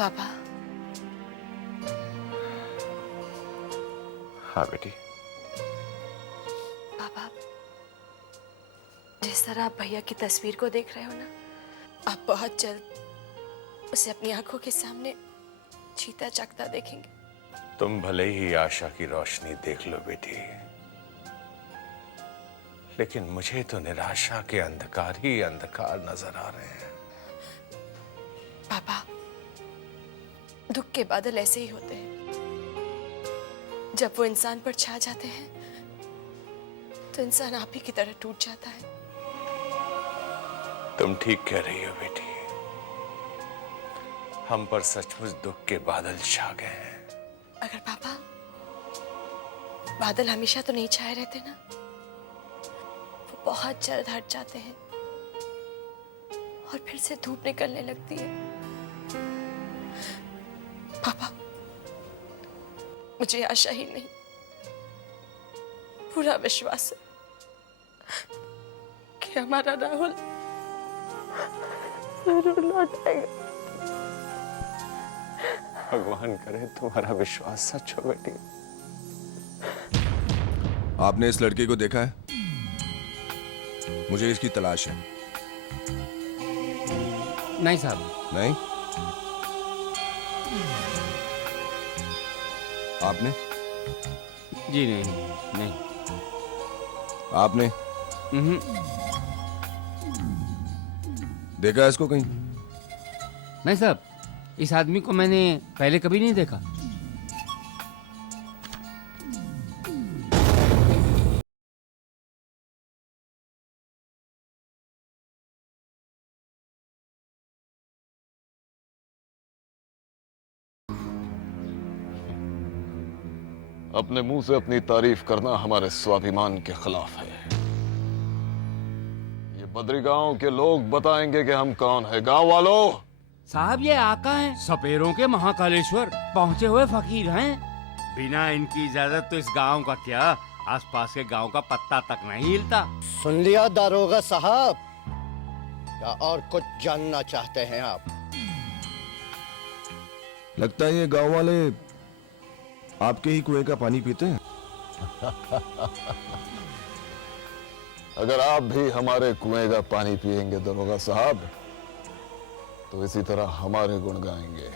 पापा। हाँ बेटी। पापा, जिस तरह आप भैया की तस्वीर को देख रहे हो ना, आप बहुत जल्द उसे अपनी आंखों के सामने जीता जागता देखेंगे। तुम भले ही आशा की रोशनी देख लो बेटी, लेकिन मुझे तो निराशा के अंधकार ही अंधकार नजर आ रहे हैं। पापा, दुख के बादल ऐसे ही होते हैं। जब वो इंसान पर छा जाते हैं तो इंसान आप ही की तरह टूट जाता है। तुम ठीक कह रही हो बेटी, हम पर सचमुच दुख के बादल छा गए हैं। अगर पापा, बादल हमेशा तो नहीं छाए रहते ना, वो बहुत जल्द हट जाते हैं और फिर से धूप निकलने लगती है। पापा, मुझे आशा ही नहीं, पूरा विश्वास है कि हमारा राहुल जरूर लौट आएगा। भगवान करे तुम्हारा विश्वास सच हो बेटी। आपने इस लड़के को देखा है? मुझे इसकी तलाश है। नहीं साहब। नहीं? आपने? जी नहीं। नहीं। आपने? देखा है इसको कहीं? नहीं साहब, इस आदमी को मैंने पहले कभी नहीं देखा। अपने मुंह से अपनी तारीफ करना हमारे स्वाभिमान के खिलाफ है। ये बद्री गांव के लोग बताएंगे कि हम कौन है। गांव वालों, साहब ये आका हैं, सपेरों के महाकालेश्वर पहुंचे हुए फकीर हैं। बिना इनकी इजाजत तो इस गांव का क्या, आसपास के गांव का पत्ता तक नहीं हिलता। सुन लिया दारोगा साहब, या और कुछ जानना चाहते हैं आप? लगता है ये गांव वाले आपके ही कुएं का पानी पीते हैं। अगर आप भी हमारे कुएं का पानी पिएंगे दरोगा साहब, तो इसी तरह हमारे गुण गाएंगे।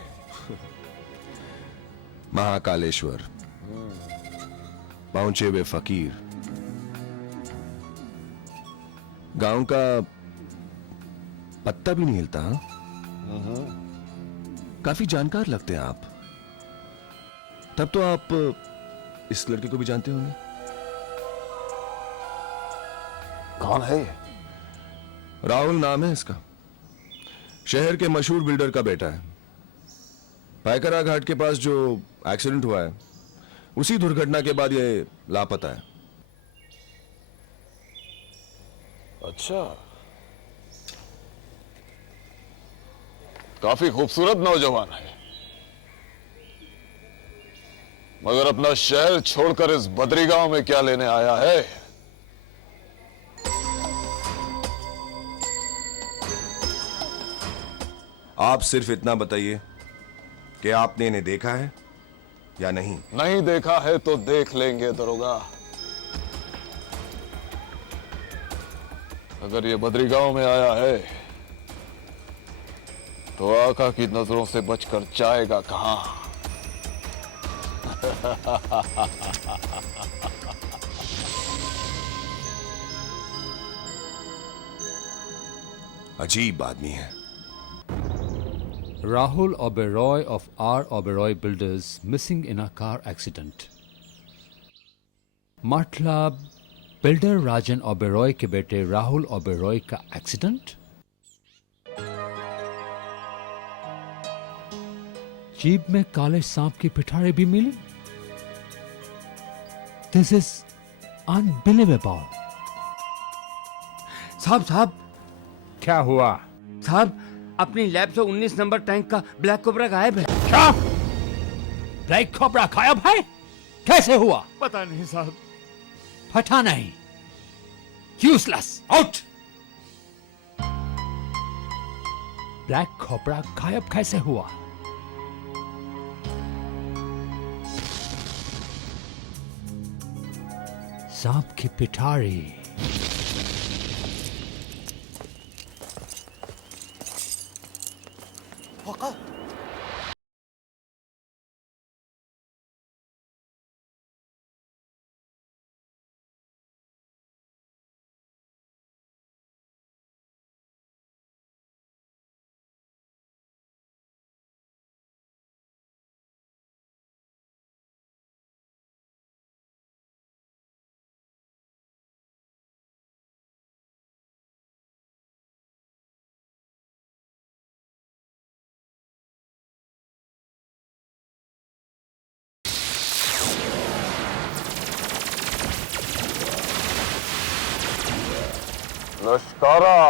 महाकालेश्वर, पहुंचे हुए फकीर, गांव का पत्ता भी नहीं हिलता। काफी जानकार लगते हैं आप। तब तो आप इस लड़के को भी जानते होंगे। कौन है ये? राहुल नाम है इसका। शहर के मशहूर बिल्डर का बेटा है। पायकरा घाट के पास जो एक्सीडेंट हुआ है, उसी दुर्घटना के बाद ये लापता है। अच्छा, काफी खूबसूरत नौजवान है, मगर अपना शहर छोड़कर इस बद्री गांव में क्या लेने आया है? आप सिर्फ इतना बताइए कि आपने इन्हें देखा है या नहीं। नहीं देखा है तो देख लेंगे दरोगा। अगर ये बद्री गांव में आया है तो आका की नजरों से बचकर जाएगा कहां? अजीब आदमी है। Rahul Oberoi of R. Oberoi Builders missing in a car accident. मतलब बिल्डर राजन ओबेरॉय के बेटे राहुल ओबेरॉय का एक्सीडेंट। जीप में काले सांप की पिटारी भी मिली। This is unbelievable. साहब क्या हुआ? साहब, अपनी लैब से 19 नंबर टैंक का ब्लैक कोबरा गायब है। क्या? ब्लैक कोबरा गायब है? कैसे हुआ? पता नहीं साहब। पता नहीं। Useless, out. ब्लैक कोबरा गायब कैसे हुआ? सांप की पिटारी। लश्कारा,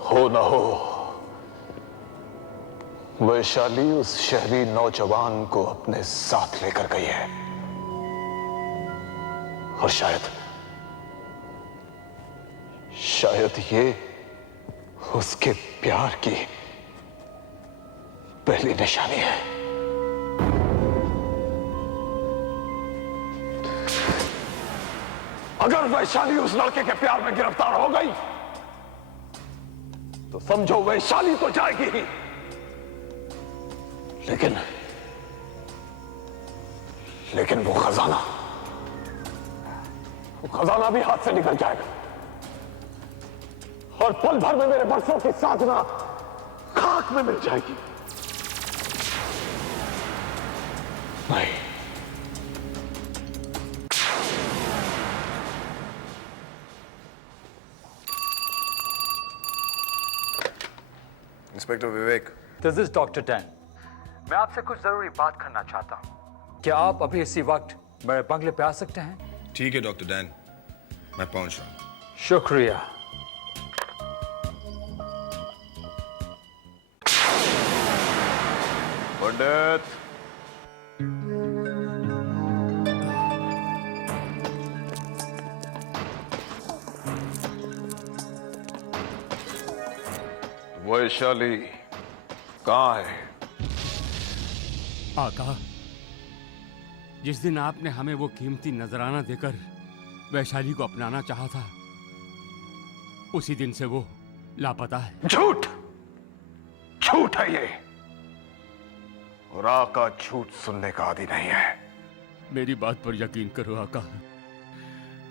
हो न हो, वैशाली उस शहरी नौजवान को अपने साथ लेकर गई है, और शायद ये उसके प्यार की पहली निशानी है। अगर वैशाली उस लड़के के प्यार में गिरफ्तार हो गई तो समझो वैशाली तो जाएगी ही, लेकिन वो खजाना भी हाथ से निकल जाएगा, और पल भर में मेरे बरसों की साधना खाक में मिल जाएगी। नहीं, inspector Vivek. This is doctor Dan. मैं आपसे कुछ जरूरी बात करना चाहता हूं। क्या आप अभी इसी वक्त मेरे बंगले पे आ सकते हैं? ठीक है डॉक्टर डैन, मैं पहुंच रहा हूं। शुक्रिया। पंडित, वैशाली कहां है? आका, जिस दिन आपने हमें वो कीमती नजराना देकर वैशाली को अपनाना चाहा था, उसी दिन से वो लापता है। झूठ है ये, और आका झूठ सुनने का आदी नहीं है। मेरी बात पर यकीन करो आका,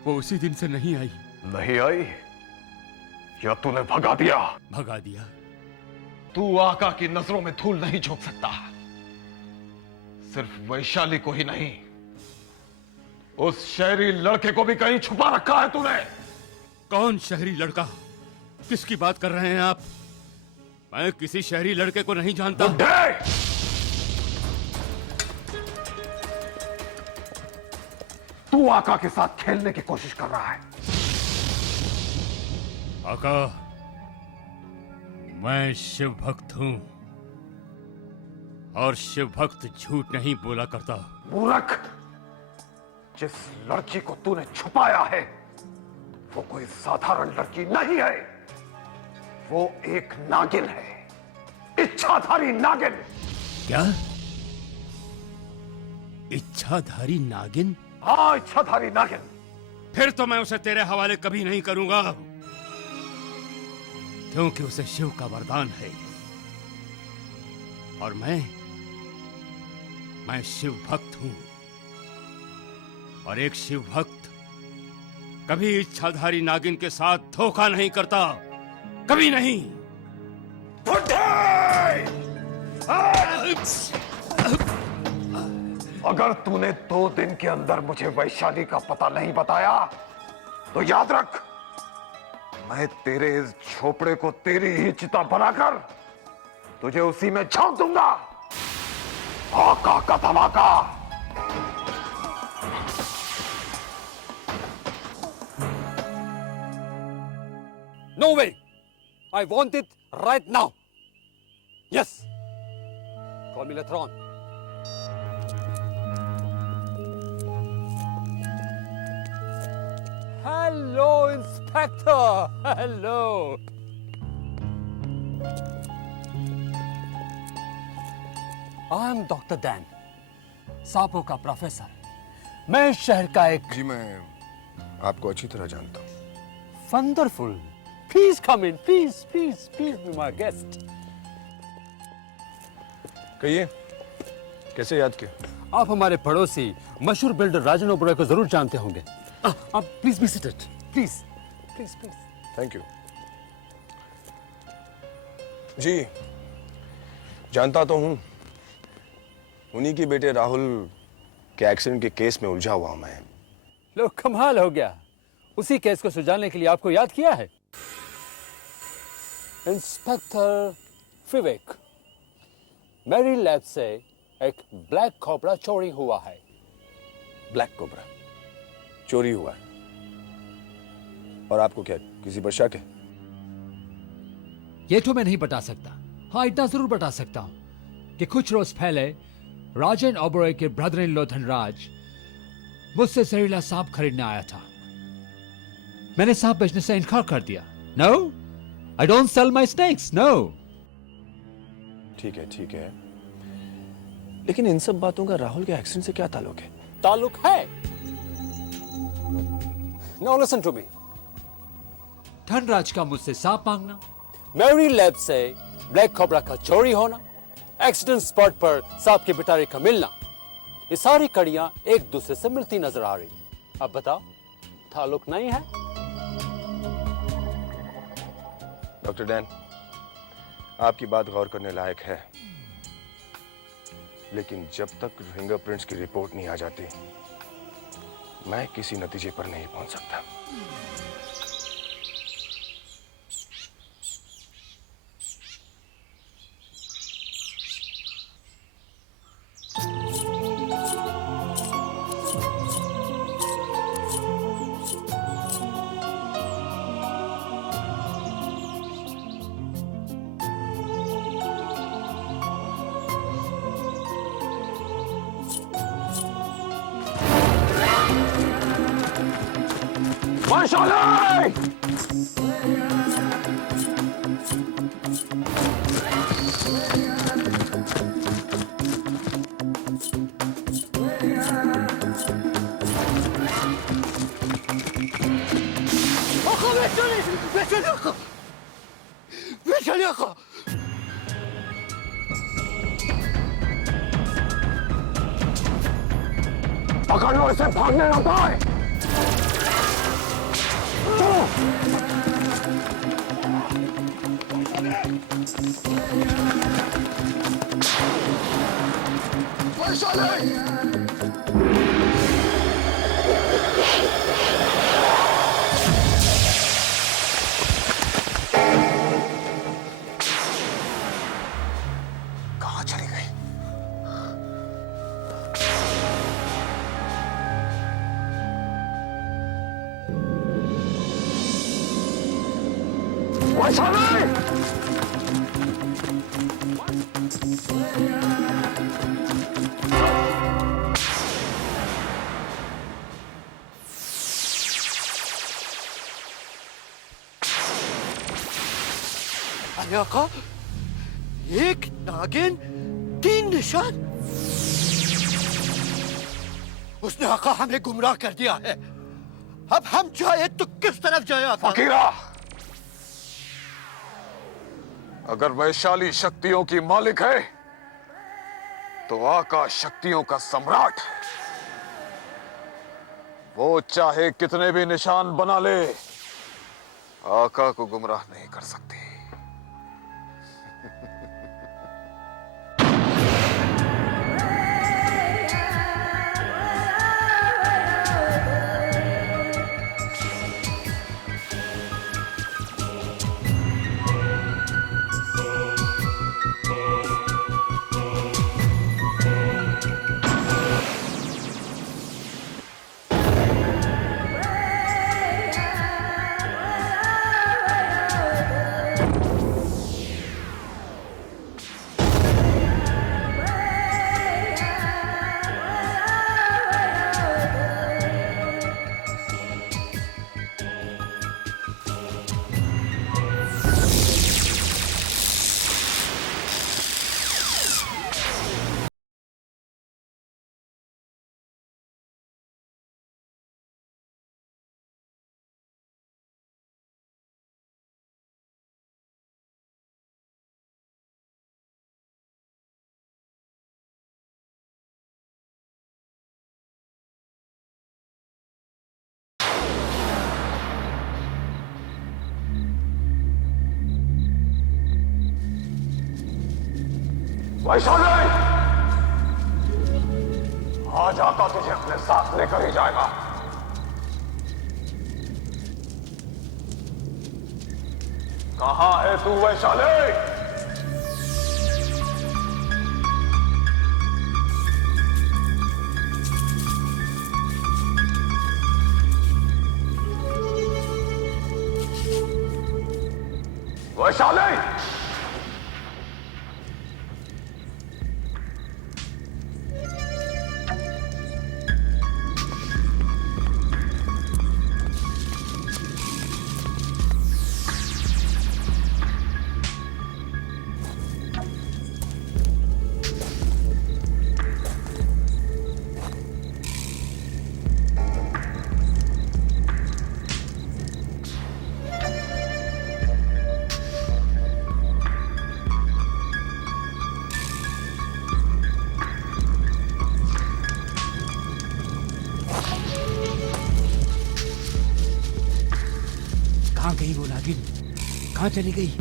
वो उसी दिन से नहीं आई। नहीं आई या तूने भगा दिया? भगा दिया। तू आका की नजरों में धूल नहीं झोंक सकता। सिर्फ वैशाली को ही नहीं, उस शहरी लड़के को भी कहीं छुपा रखा है तूने। कौन शहरी लड़का? किसकी बात कर रहे हैं आप? मैं किसी शहरी लड़के को नहीं जानता। तू आका के साथ खेलने की कोशिश कर रहा है। आका, मैं शिव भक्त हूं, और शिव भक्त झूठ नहीं बोला करता। मूर्ख, जिस लड़की को तूने छुपाया है वो कोई साधारण लड़की नहीं है, वो एक नागिन है, इच्छाधारी नागिन। क्या? इच्छाधारी नागिन? हाँ, इच्छाधारी नागिन। फिर तो मैं उसे तेरे हवाले कभी नहीं करूंगा, क्योंकि उसे शिव का वरदान है, और मैं शिव भक्त हूं, और एक शिव भक्त कभी इच्छाधारी नागिन के साथ धोखा नहीं करता, कभी नहीं। अगर तूने 2 दिन के अंदर मुझे वैशाली का पता नहीं बताया तो याद रख, मैं तेरे इस झोपड़े को तेरी ही चिता बनाकर तुझे उसी में झोंक दूंगा। आका का धमाका। No way! I want it right now. Yes. Call me Latron. Hello, Inspector. Hello. I am doctor Dan, सांपों का प्रोफेसर। मैं इस शहर का एक जी मैं आपको अच्छी तरह जानता हूँ। Wonderful. Please come in, please please please be my guest. कहिए, कैसे याद किया? आप हमारे पड़ोसी मशहूर बिल्डर राजन ओबेरॉय को जरूर जानते होंगे। आप please be seated, please please please. Thank you. जी जानता तो हूं, उन्हीं के बेटे राहुल के एक्सीडेंट के केस में उलझा हुआ हूं मैं। लो कमाल हो गया, उसी केस को सुलझाने के लिए आपको याद किया है। इंस्पेक्टर विवेक, मेरी लैब से एक ब्लैक कोबरा चोरी हुआ है। ब्लैक कोबरा चोरी हुआ है, और आपको क्या किसी पर शक है? ये तो मैं नहीं बता सकता। हाँ, इतना जरूर बता सकता हूं कि कुछ रोज पहले राजन ओबेरॉय के ब्रदर इन लॉ धनराज मुझसे जहरीला सांप खरीदने आया था। मैंने सांप बेचने से इनकार कर दिया। No, I don't sell my snakes, no. ठीक है, लेकिन इन सब बातों का राहुल के एक्सीडेंट से क्या ताल्लुक है? ताल्लुक है। Now listen to me. Dhanraj का मुझसे सांप मांगना, मेरी लैब से ब्लैक कोबरा का चोरी होना, एक्सीडेंट स्पॉट पर सांप के पिटारे का मिलना, ये सारी कड़ियां एक दूसरे से मिलती नजर आ रही। अब बताओ, ताल्लुक नहीं है? डॉक्टर डैन, आपकी बात गौर करने लायक है, लेकिन जब तक फिंगरप्रिंट्स की रिपोर्ट नहीं आ जाती, मैं किसी नतीजे पर नहीं पहुंच सकता। वैशाली! पकड़ लो इसे, भागने ना पाए। कहां चली गई? वैशाली! अरे आका, एक नागिन, 3 निशान। उसने आका हमें गुमराह कर दिया है। अब हम जाए तो किस तरफ जाए आका? फकीरा, अगर वैशाली शक्तियों की मालिक है, तो आकाश शक्तियों का सम्राट है। वो चाहे कितने भी निशान बना ले, आका को गुमराह नहीं कर सकती। वैशाली, आज आका तुझे अपने साथ लेकर ही जाएगा। कहां है तू वैशाली? वैशाली, कहाँ गई वो नागिन? कहाँ चली गई?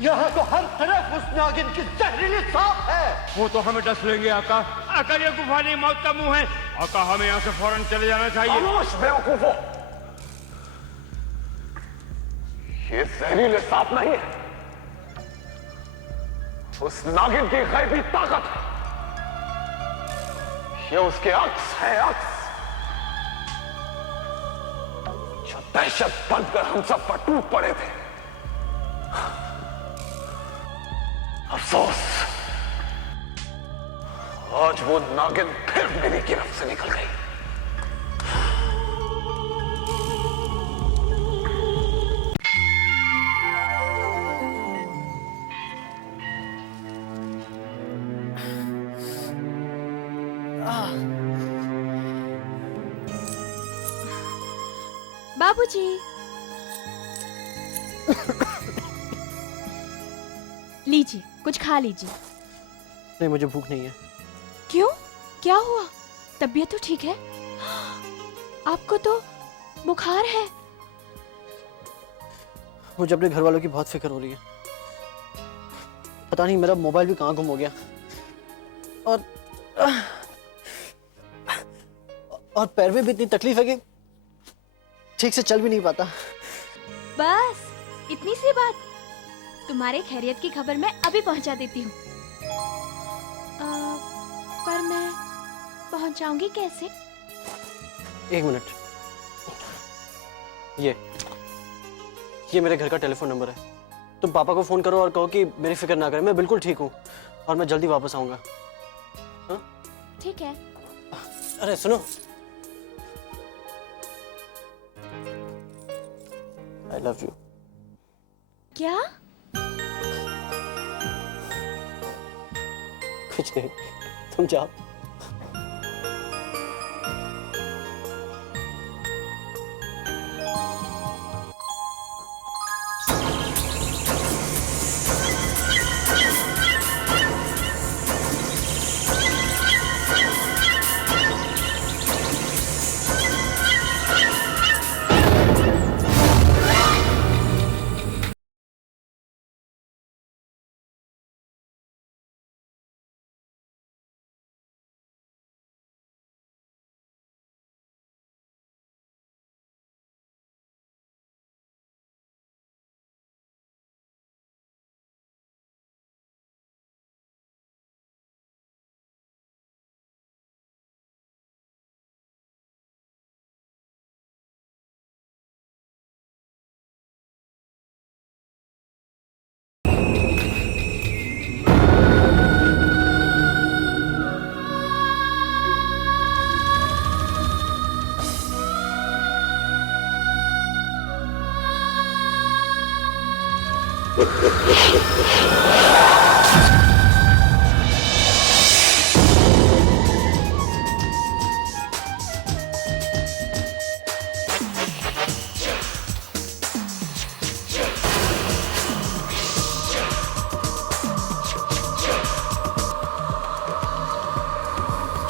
यहाँ तो हर तरफ उस नागिन की जहरीली सांप है। वो तो हमें डस लेंगे आका। आका ये गुफा नहीं, मौत का मुंह है। आका हमें यहाँ से फौरन चले जाना चाहिए। खामोश बेवकूफो, ये जहरीले सांप नहीं है, उस नागिन की गैबी ताकत है। ये उसके अक्स है, अक्स जो दहशत बनकर हम सब पर टूट पड़े थे। अफसोस, आज वो नागिन फिर मेरी गिरफ्त से निकल गई। बाबूजी, लीजिए कुछ खा लीजिए। नहीं, मुझे भूख नहीं है। क्यों, क्या हुआ? तबीयत तो ठीक है? आपको तो बुखार है। मुझे अपने घर वालों की बहुत फिक्र हो रही है। पता नहीं मेरा मोबाइल भी कहाँ गुम हो गया, और पैर में भी इतनी तकलीफ है कि ठीक से चल भी नहीं पाता। बस इतनी सी बात। तुम्हारे खैरियत की खबर मैं अभी पहुंचा देती हूँ। पर मैं पहुंचाऊंगी कैसे? एक मिनट, ये मेरे घर का टेलीफोन नंबर है। तुम पापा को फोन करो और कहो कि मेरी फिक्र ना करें, मैं बिल्कुल ठीक हूँ और मैं जल्दी वापस आऊंगा। हाँ? ठीक है। अरे सुनो, आई लव यू। क्या? कुछ नहीं, तुम जाओ।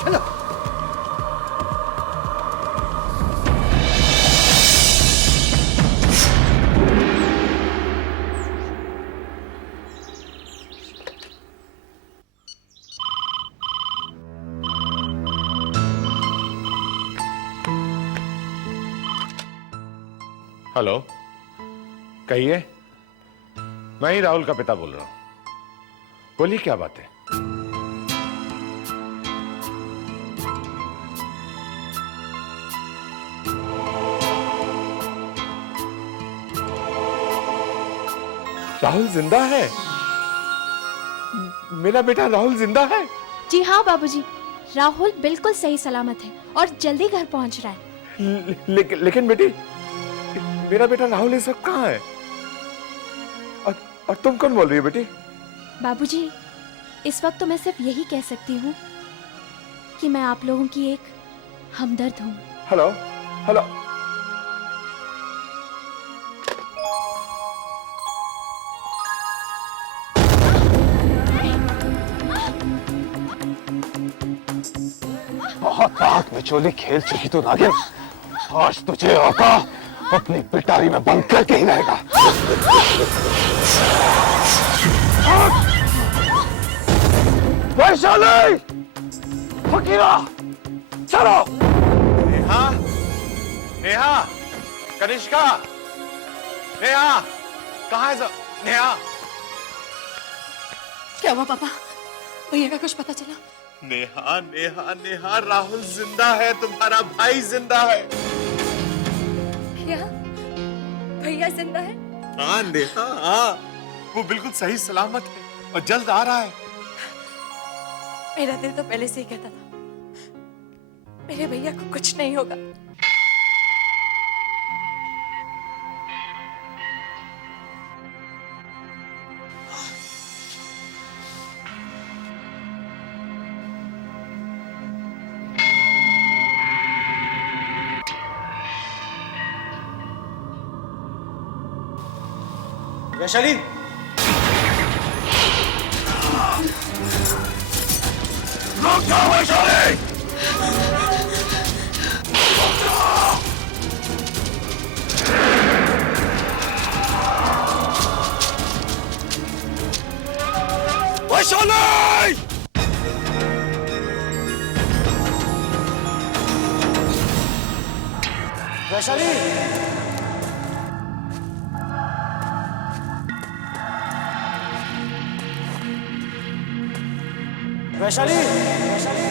चलो। हेलो, कहिए। मैं ही राहुल का पिता बोल रहा हूं। बोलिए, क्या बात है? राहुल जिंदा है? मेरा बेटा राहुल जिंदा है? जी हाँ बाबूजी, राहुल बिल्कुल सही सलामत है और जल्दी घर पहुंच रहा है। लेकिन बेटी, मेरा बेटा राहुल इस वक्त कहाँ है? और तुम कौन बोल रही हो बेटी? बाबूजी, इस वक्त तो मैं सिर्फ यही कह सकती हूँ कि मैं आप लोगों की एक हमदर्द हूँ। Hello, hello. बहुत आग में चोली खेल चुकी तू नागिन। आज तुझे औका अपनी पिटारी में बंद करके ही रहेगा। वैशाली, फकीरा, चलो। नेहा, नेहा, कनिष्का, नेहा, कहाँ है सब? नेहा। क्या हुआ पापा? भैया का कुछ पता चला? नेहा, नेहा, नेहा, राहुल जिंदा है, तुम्हारा भाई जिंदा है। क्या? भैया जिंदा है? हाँ नेहा, हाँ, वो बिल्कुल सही सलामत है और जल्द आ रहा है। मेरा दिल तो पहले से ही कहता था मेरे भैया को कुछ नहीं होगा। वैशाली, रुक जाओ वैशाली। वैशाली, वैशाली, वैशाली, वैशाली।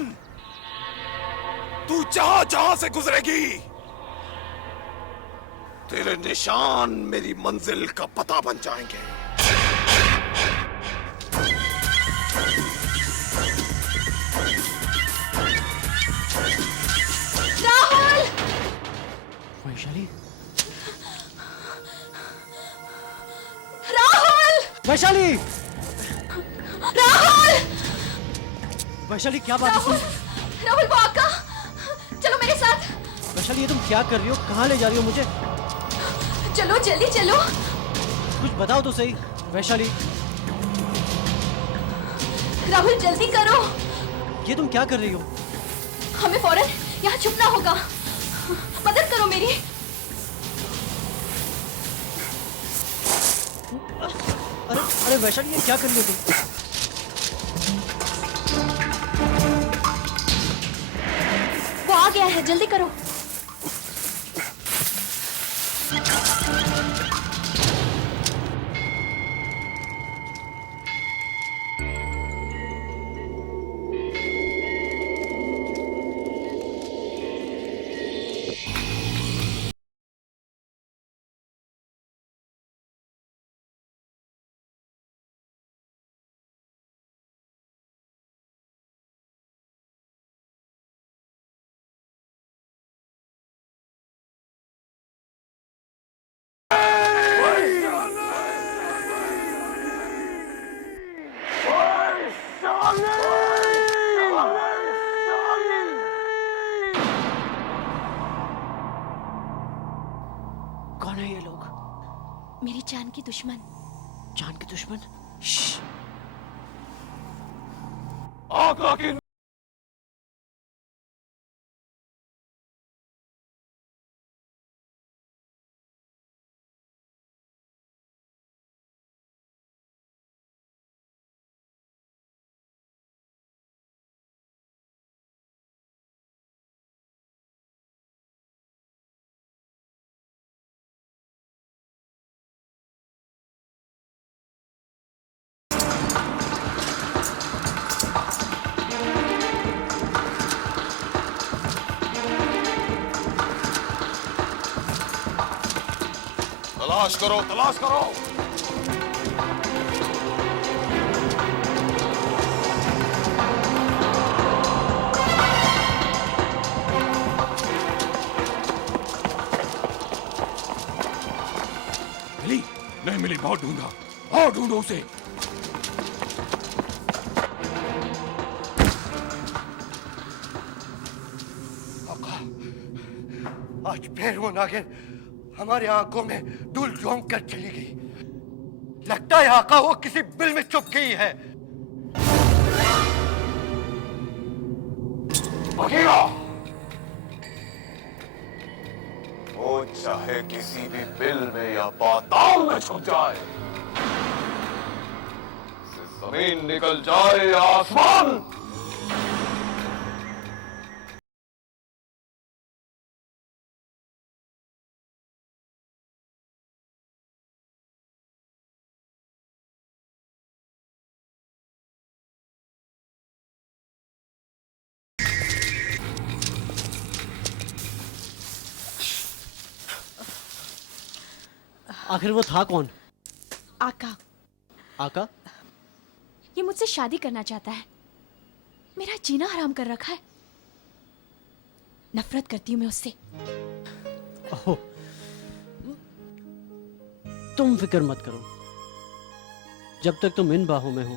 बहन, तू जहां जहां से गुजरेगी, तेरे निशान मेरी मंजिल का पता बन जाएंगे। राहुल! वैशाली, राहुल! वैशाली, राहुल! वैशाली क्या बात है? राहुल वो आका, चलो मेरे साथ। वैशाली ये तुम क्या कर रही हो? कहाँ ले जा रही हो मुझे? चलो जल्दी चलो। कुछ बताओ तो सही वैशाली। राहुल जल्दी करो। ये तुम क्या कर रही हो? हमें फौरन यहाँ छुपना होगा। मदद करो मेरी। अरे अरे वैशाली ये क्या कर रही हो तुम? वो आ गया है, जल्दी करो। कौन है ये लोग? मेरी जान की दुश्मन। जान के दुश्मन? आका की तलाश करो, तलाश करो। मिली? नहीं मिली, बहुत ढूंढा। और ढूंढो उसे। आज फिर वो नागिन हमारी आंखों में धूल झोंक कर चली गई। लगता है आका वो किसी बिल में छुप गई है। बघीरा, वो चाहे किसी भी बिल में या पाताल में छुप जाए, से जमीन निकल जाए या आसमान, आखिर वो था कौन? आका, आका? ये मुझसे शादी करना चाहता है। मेरा जीना हराम कर रखा है। नफरत करती हूँ मैं उससे। ओह, तुम फिक्र मत करो। जब तक तुम इन बाहों में हो,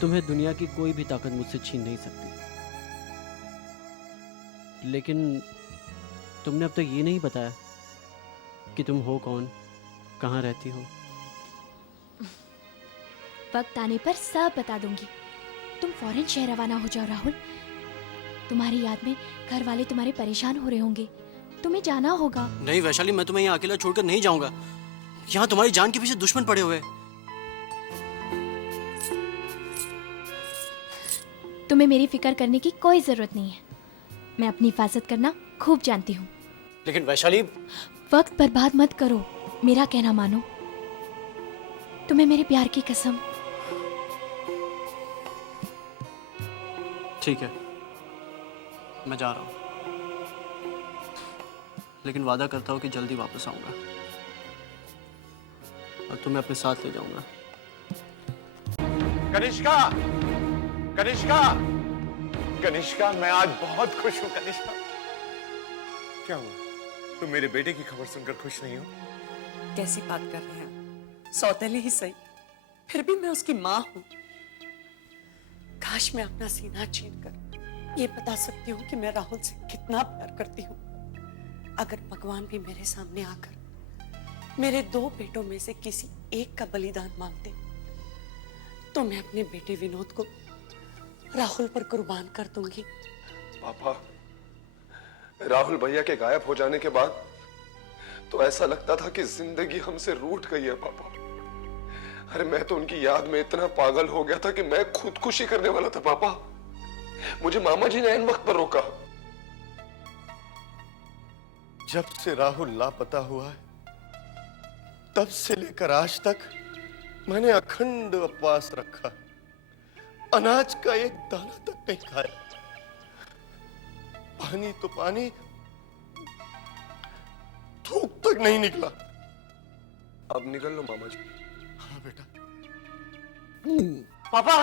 तुम्हें दुनिया की कोई भी ताकत मुझसे छीन नहीं सकती। लेकिन तुमने अब तक ये नहीं बताया कि तुम हो कौन, कहाँ रहती हो। वक्त आने पर सब बता दूंगी। तुम फौरन शहर रवाना हो जाओ राहुल। तुम्हारी याद में घर वाले तुम्हारे परेशान हो रहे होंगे। तुम्हें जाना होगा। नहीं वैशाली, मैं तुम्हें यहाँ अकेला छोड़कर नहीं जाऊंगा। यहाँ तुम्हारी जान के पीछे दुश्मन पड़े हुए हैं। तुम्हें मेरी फिक्र करने की कोई जरूरत नहीं है। मैं अपनी हिफाजत करना खूब जानती हूँ। लेकिन वैशाली, वक्त बर्बाद मत करो, मेरा कहना मानो। तुम्हें मेरे प्यार की कसम। ठीक है, मैं जा रहा हूँ, लेकिन वादा करता हूँ कि जल्दी वापस आऊंगा और तुम्हें अपने साथ ले जाऊंगा। कनिष्का, कनिष्का, कनिष्का, मैं आज बहुत खुश हूं कनिष्का। क्या हुआ? तुम मेरे बेटे की खबर सुनकर खुश नहीं हो? कैसी बात कर रहे हैं? सौतेले ही सही, फिर भी मैं उसकी माँ हूं। काश मैं अपना सीना चीरकर ये बता सकती हूँ कि मैं राहुल से कितना प्यार करती हूँ। अगर भगवान भी मेरे सामने आकर मेरे 2 बेटों में से किसी एक का बलिदान मांगते तो मैं अपने बेटे विनोद को राहुल पर कुर्बान कर दूंगी। पापा, राहुल भैया के गायब हो जाने के बाद तो ऐसा लगता था कि जिंदगी हमसे रूठ गई है पापा। अरे मैं तो उनकी याद में इतना पागल हो गया था कि मैं खुदकुशी करने वाला था पापा। मुझे मामा जी ने ऐन वक्त पर रोका। जब से राहुल लापता हुआ है तब से लेकर आज तक मैंने अखंड उपवास रखा, अनाज का एक दाना तक नहीं खाया, पानी तो पानी, थूक तक नहीं निकला। अब निकल लो मामा जी। हाँ बेटा। पापा,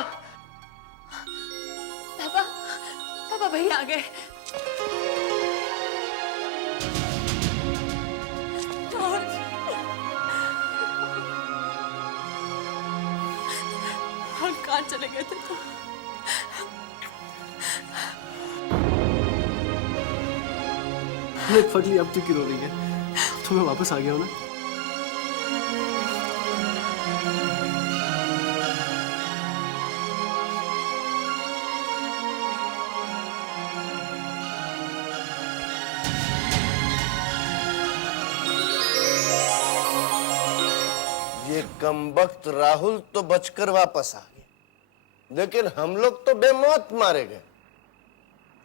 पापा, पापा भैया आ गए। और कहाँ चले गए थे तुम? फटली, अब तू क्यों रो रही है? तुम्हें वापस आ गया हो ना? ये कमबख्त राहुल तो बचकर वापस आ गया, लेकिन हम लोग तो बेमौत मारे गए।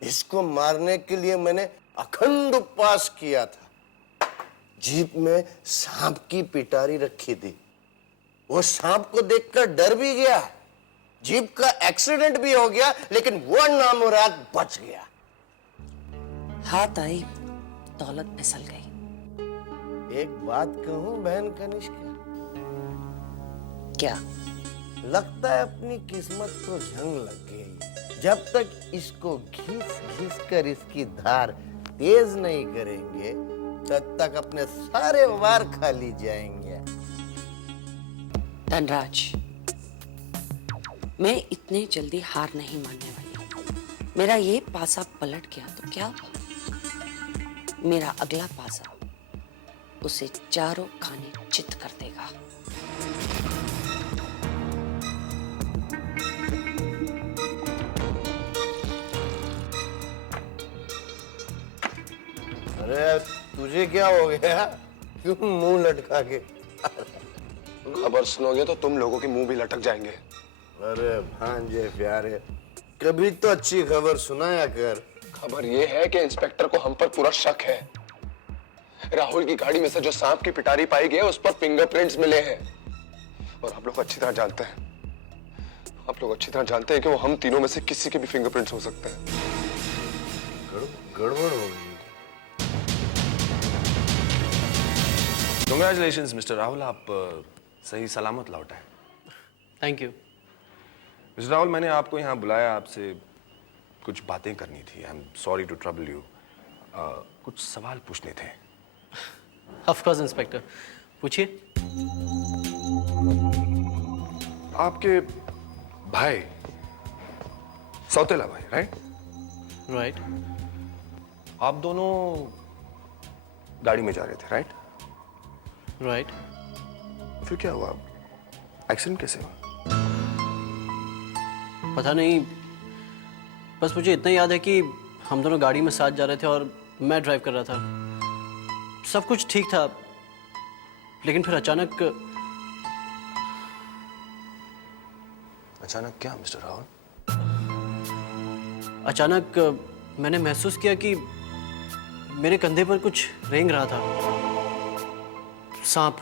इसको मारने के लिए मैंने अखंड उपवास किया था। जीप में सांप की पिटारी रखी थी, वो सांप को देखकर डर भी गया। जीप का एक्सीडेंट भी हो गया, लेकिन वो नामुराद बच गया। हाथ आई, दौलत फिसल गई। एक बात कहूं बहन कनिष्का, क्या? लगता है अपनी किस्मत को जंग लग गई। जब तक इसको घिस घिस कर इसकी धार तेज नहीं करेंगे तब तक अपने सारे वार खाली जाएंगे। धनराज, मैं इतने जल्दी हार नहीं मानने वाली। मेरा ये पासा पलट गया तो क्या हुआ? मेरा अगला पासा उसे चारों खाने चित कर देगा। अरे तुझे क्या हो गया? क्यों मुंह लटका के? खबर सुनोगे तो तुम लोगों के मुंह भी लटक जाएंगे। अरे भांजे प्यारे, कभी तो अच्छी खबर सुनाया कर। खबर ये है कि इंस्पेक्टर को हम पर पूरा शक है। राहुल की गाड़ी में से जो सांप की पिटारी पाई गई है उस पर फिंगरप्रिंट्स मिले हैं। और आप लोग अच्छी तरह जानते हैं, कि वो हम तीनों में से किसी के भी फिंगरप्रिंट्स हो सकते हैं। गड़बड़ हो गई। Congratulations, मिस्टर राहुल, आप सही सलामत लौटे हैं। Thank you. मिस्टर राहुल, मैंने आपको यहाँ बुलाया, आपसे कुछ बातें करनी थी। I am sorry to trouble you. कुछ सवाल पूछने थे। ऑफ कोर्स इंस्पेक्टर, पूछिए। आपके भाई, सौतेला भाई, राइट? राइट। आप दोनों गाड़ी में जा रहे थे, राइट? राइट। फिर क्या हुआ? एक्सीडेंट कैसे हुआ? पता नहीं, बस मुझे इतना याद है कि हम दोनों गाड़ी में साथ जा रहे थे और मैं ड्राइव कर रहा था। सब कुछ ठीक था, लेकिन फिर अचानक क्या मिस्टर राहुल? अचानक मैंने महसूस किया कि मेरे कंधे पर कुछ रेंग रहा था। सांप।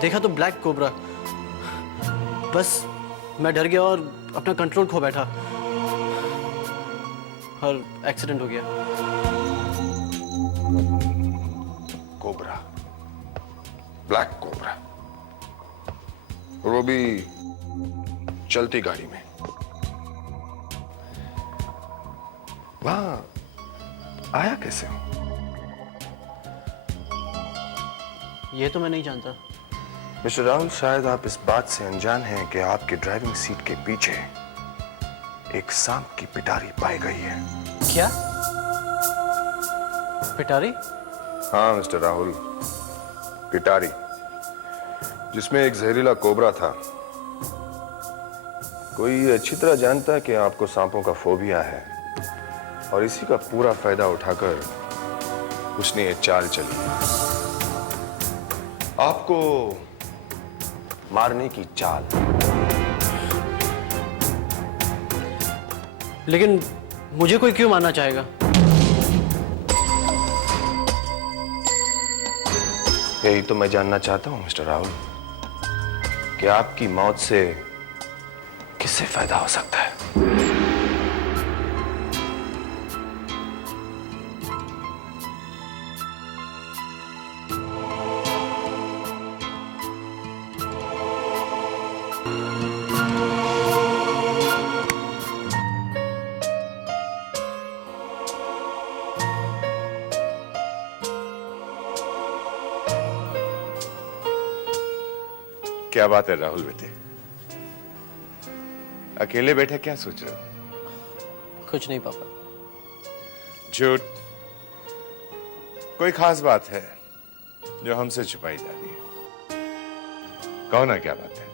देखा तो ब्लैक कोबरा। बस मैं डर गया और अपना कंट्रोल खो बैठा। और एक्सीडेंट हो गया। कोबरा, ब्लैक कोबरा, और वो भी चलती गाड़ी में। वहां आया कैसे हो? ये तो मैं नहीं जानता। मिस्टर राहुल, शायद आप इस बात से अनजान हैं कि आपकी ड्राइविंग सीट के पीछे एक सांप की पिटारी पाई गई है। क्या? पिटारी? हाँ मिस्टर राहुल, पिटारी, जिसमें एक जहरीला कोबरा था। कोई अच्छी तरह जानता है कि आपको सांपों का फोबिया है, और इसी का पूरा फायदा उठाकर उसने ये चाल चली, आपको मारने की चाल। लेकिन मुझे कोई क्यों मारना चाहेगा? यही तो मैं जानना चाहता हूं मिस्टर राहुल, कि आपकी मौत से किससे फायदा हो सकता है? क्या बात है राहुल बेटे, अकेले बैठे क्या सोच रहे हो? कुछ नहीं पापा। झूठ। कोई खास बात है जो हमसे छुपाई जा रही है? कहो ना, क्या बात है?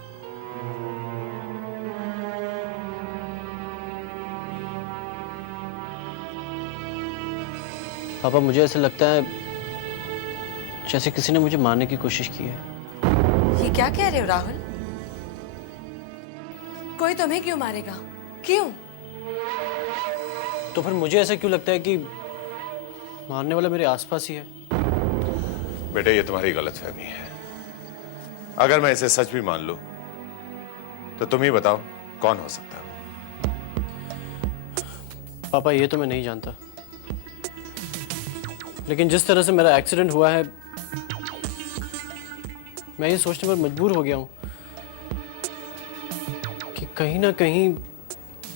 पापा, मुझे ऐसा लगता है जैसे किसी ने मुझे मारने की कोशिश की है। ये क्या कह रहे हो राहुल? कोई तुम्हें क्यों मारेगा? क्यों? तो फिर मुझे ऐसा क्यों लगता है कि मारने वाला मेरे आसपास ही है? बेटे, ये तुम्हारी गलतफहमी है। अगर मैं इसे सच भी मान लूं, तो तुम ही बताओ कौन हो सकता है? पापा, ये तो मैं नहीं जानता, लेकिन जिस तरह से मेरा एक्सीडेंट हुआ है, मैं ये सोचने पर मजबूर हो गया हूं कि कहीं ना कहीं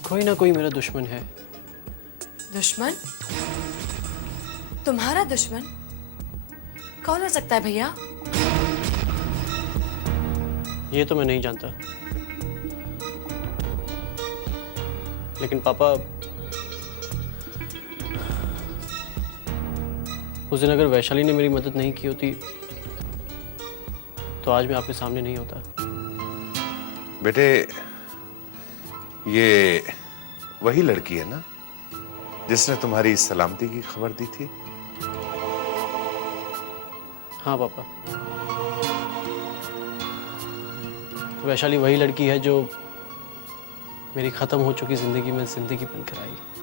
कोई ना कोई मेरा दुश्मन है। दुश्मन? तुम्हारा दुश्मन? कौन हो सकता है भैया? ये तो मैं नहीं जानता, लेकिन पापा, उस दिन अगर वैशाली ने मेरी मदद नहीं की होती तो आज मैं आपके सामने नहीं होता। बेटे, ये वही लड़की है ना जिसने तुम्हारी सलामती की खबर दी थी? हाँ पापा, वैशाली वही लड़की है जो मेरी खत्म हो चुकी जिंदगी में जिंदगी बनकर आई।